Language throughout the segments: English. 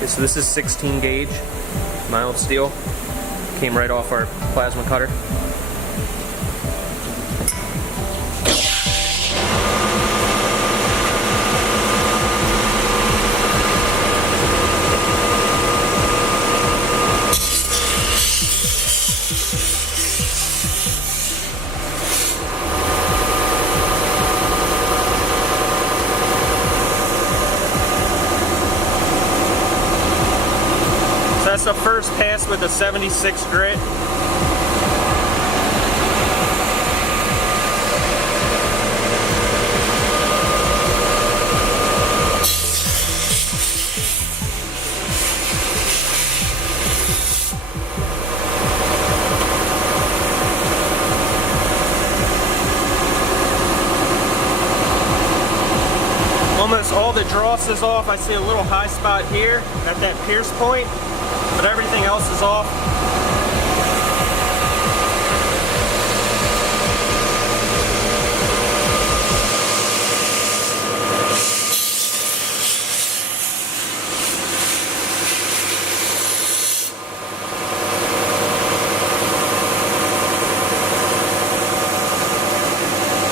Okay, so this is 16 gauge mild steel. Came right off our plasma cutter. So that's the first pass with a 76 grit. Almost all the dross is off. I see a little high spot here at that pierce point, but everything else is off.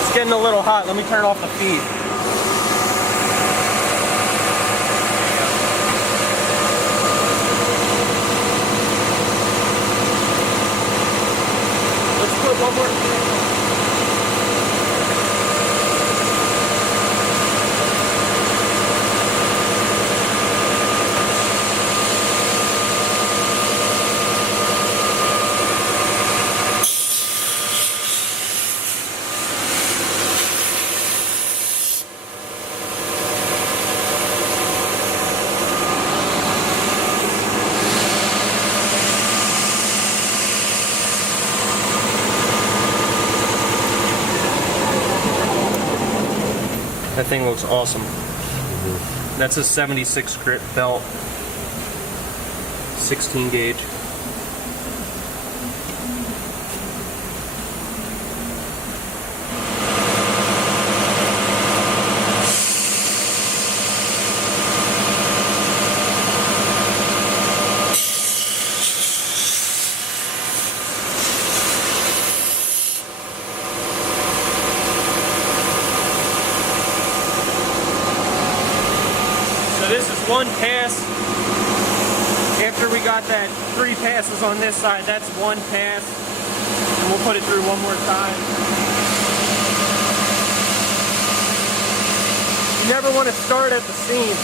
It's getting a little hot. Let me turn off the feed. One more. That thing looks awesome. That's a 76 grit belt, 16 gauge. This is one pass. After we got that 3 passes on this side, that's one pass. And we'll put it through one more time. You never want to start at the seam.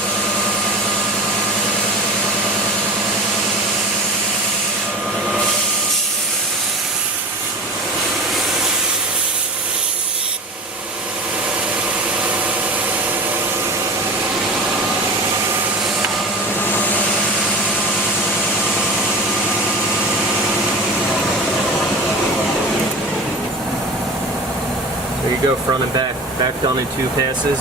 There you go, front and back done in 2 passes.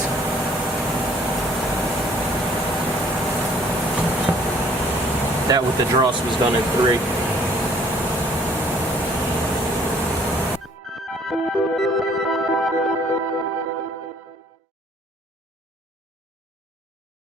That with the dross was done in 3.